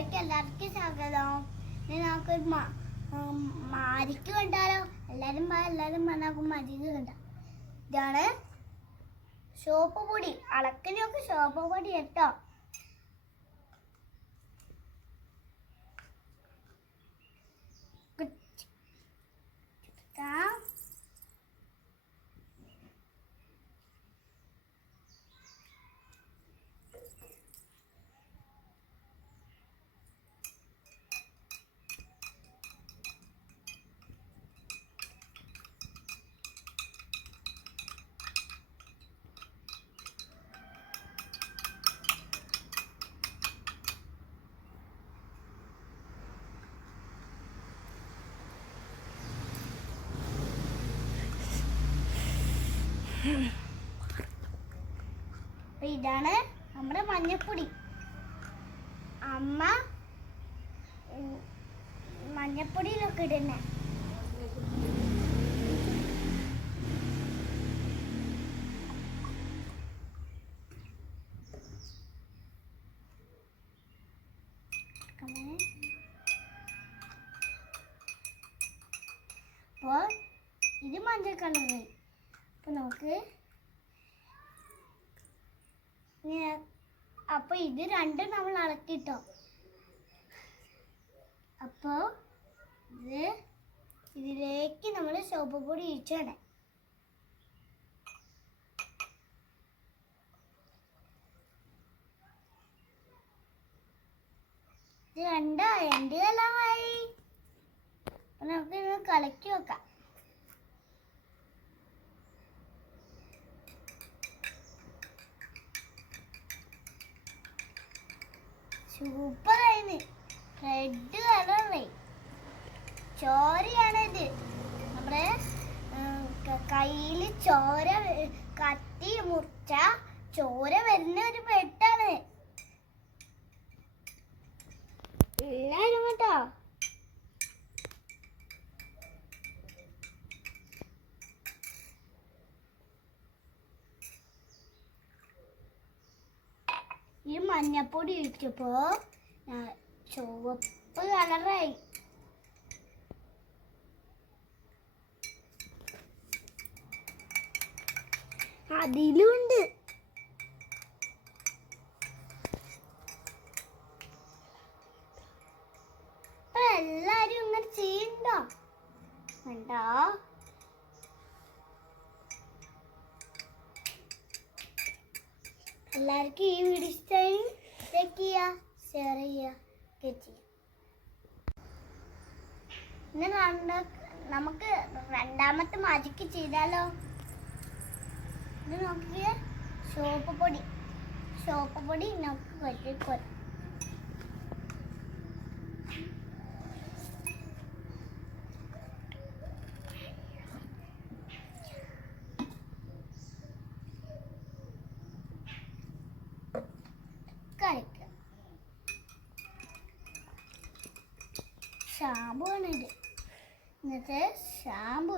വീഡിയോയിലേക്ക് എല്ലാവർക്കും സ്വാഗതം. ഇനി നമുക്കൊരു മാരിക്ക് കണ്ടാലോ? എല്ലാവരും നമുക്ക് മരിക്ക് കണ്ട. ഇതാണ് സോപ്പ് പൊടി. അളക്കിനൊക്കെ സോപ്പ് പൊടി കേട്ടോ. ഇതാണ് നമ്മുടെ മഞ്ഞപ്പൊടി. അമ്മ മഞ്ഞപ്പൊടിയിലൊക്കെ ഇടുന്നേ. അപ്പോൾ ഇത് മഞ്ഞ കളറായി. അപ്പൊ നമുക്ക് അപ്പൊ ഇത് രണ്ടും നമ്മൾ ഇളക്കിട്ടോ. അപ്പോ ഇതിലേക്ക് നമ്മൾ സോപ്പ് പൊടി ഒഴിച്ചിടണം. ഇത് രണ്ട് കലമായി. അപ്പൊ നമുക്ക് ഇത് കലക്കി വെക്കാം. സൂപ്പറായിന്. റെഡ് കളറായി. ചോരയാണിത്. നമ്മുടെ കയ്യിൽ ചോര കത്തി മുറിച്ച ചോര വരുന്ന ഒരു പെട്ടാണ്. എല്ലാരും കേട്ടോ. ഈ മഞ്ഞപ്പൊടി ഒഴിച്ചപ്പോ ചുവപ്പ് കളറായി. അതിലുണ്ട്. എല്ലാരും ഇങ്ങനെ ചെയ്യണ്ടോ? കണ്ടോ? എല്ലാവർക്കും ഈ വീഡിയോ ഇഷ്ടമായി ലൈക്ക് ചെയ്യുക, ഷെയർ ചെയ്യുക, ഒക്കെ ചെയ്യുക. ഇന്ന് നമുക്ക് രണ്ടാമത്തെ മാജിക്ക് ചെയ്താലോ? ഇത് നോക്കിയ സോപ്പ് പൊടി നമുക്ക് കൊറ്റിക്കൊരു ഷാമ്പു ആണിത്. എന്നിട്ട് ഷാമ്പു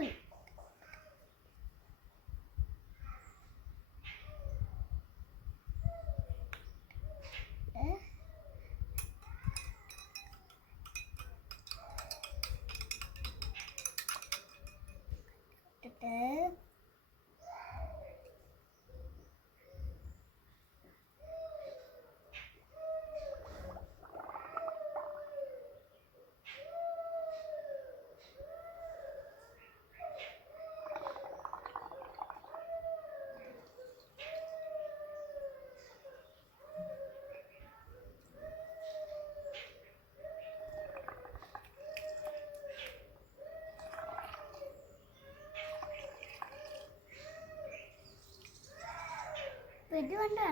ഇത് കണ്ടോ?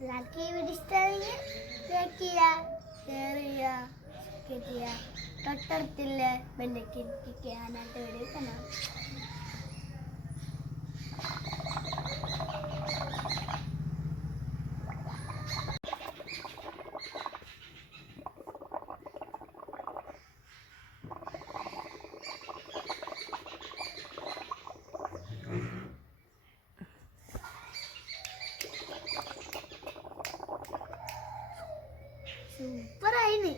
എല്ലാവർക്കും ഈ വീഡിയോ ഇഷ്ടമായി ലൈക്ക് ചെയ്യുക, ഷെയർ ചെയ്യുക, സബ്സ്ക്രൈബ് ചെയ്യുക. തൊട്ടടുത്തുള്ള ബെല്ലൈക്കൻ ക്ലിക്ക് ചെയ്യാനായിട്ട് വീഡിയോ കാണാം. സൂപ്പറായിന്